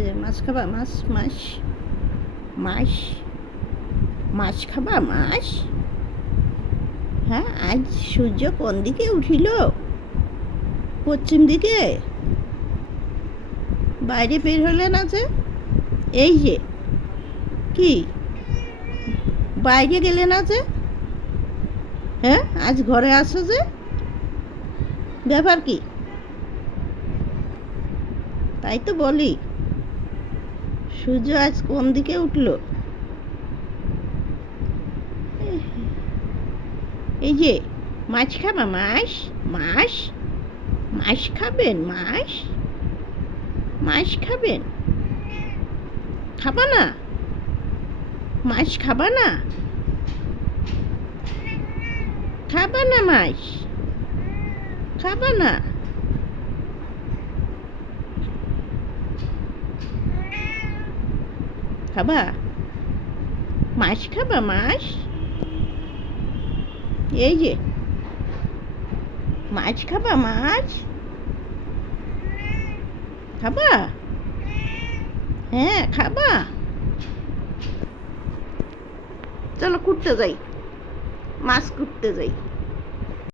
এই যে মাছ খাবা? মাছ মাছ মাছ মাছ খাবা? মাছ? হ্যাঁ, আজ সূর্য কোন দিকে উঠিল? পশ্চিম দিকে। বাইরে বের হলে না যে? এই যে কি বাইরে গেলে না যে? হ্যাঁ, আজ ঘরে আসো যে? ব্যাপার কি? তাই তো বলি, সূর্য আজ কোন দিকে উঠল? এই যে মাছ খাবা? মাছ মাছ মাছ খাবেন? মাছ মাছ খাবেন? খাবা না? মাছ খাবা না? খাবা না মাছ? খাবা না? খাবা? মাছ খাবা? মাছ? এই যে মাছ খাবা? মাছ খাবা? হ্যাঁ, খাবা? চলো কুটতে যাই, মাছ কুটতে যাই।